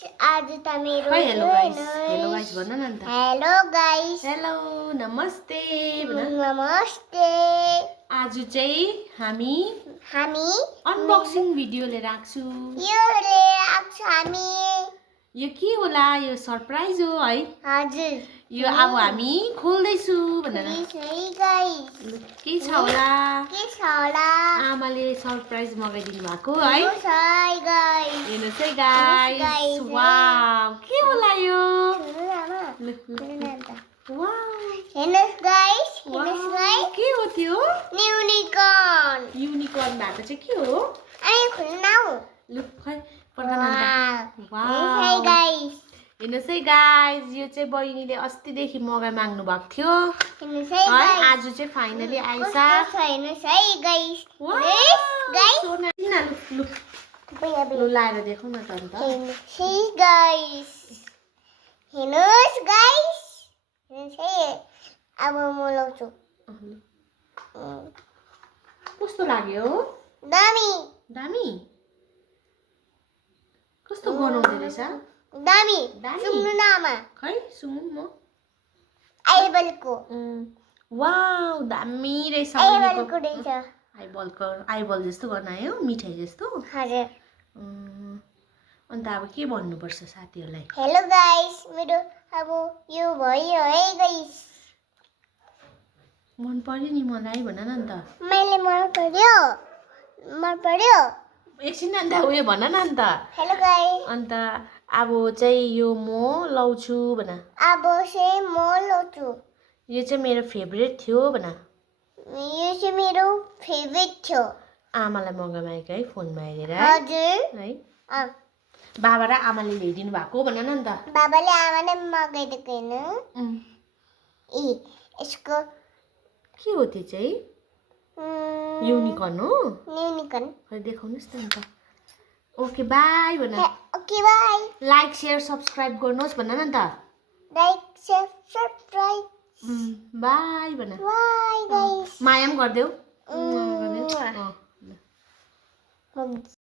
आज त मेरो खै हेलो गाइस भन न अन्त हेलो गाइस हेलो नमस्ते भन नमस्ते आज चाहिँ हामी अनबक्सिङ भिडियो लिएर आएको छु हामी यो के होला यो सरप्राइज हो है हजुर यो अब हामी खोल्दै छु भनेर गाइस के छ होला आमाले सरप्राइज मगाइदिनु भएको है हेर्नुहोस् है गाइस वाउ के होला यो हेर्नुहोस् गाइस के हो त्यो युनिकर्न भएको चाहिँ के हो लु खै वाउ गाइस हेर्नुहोस् है गाइस यो चाहिँ बहिनीले अस्तिदेखि मगाइ माग्नु भएको थियो है आज चाहिँ फाइनली आइछ हेर्नुहोस् है गाइस लु लाएर देखाउँ न त अन्त हेर्नुहोस् है अब म लाउँछु कस्तो लाग्यो दामी कस्तो बनाउँदै रहेछ दामी सुन्नु न आमा खै सुनौँ म आइबलको वाउ दामी रहेछ आइबल जस्तो बनायो मिठाई जस्तो हजुर अन्त अब के भन्नुपर्छ साथीहरूलाई हेलो गाइस मेरो अब यो भयो है गाइस मन पर्यो नि मलाई भन न अन्त मैले मन पर्यो एकछिन अन्त उयो भन न अन्त हेलो गाइस अन्त अब चाहिँ यो म लाउँछु भन अब चाहिँ म लाउँछु यो चाहिँ मेरो फेभरेट थियो भन यो चाहिँ मेरो फेभरेट थियो आमालाई मगाइमागेको है फोनमा हेरेर हजुर है बाबा र आमाले ल्याइदिनु भएको भन न अन्त बाबाले आमाले मगाइदिएको हैन यसको के हो त्यो चाहिँ युनिकर्न हो खै देखाउनुस् न अन्त ओके बाई भन okay by like share subscribe गर्नुहोस् भन न अन्त लाइक शेयर सब्स्क्राइब बाई भन बाई गाइस माया पनि गरिदेऊ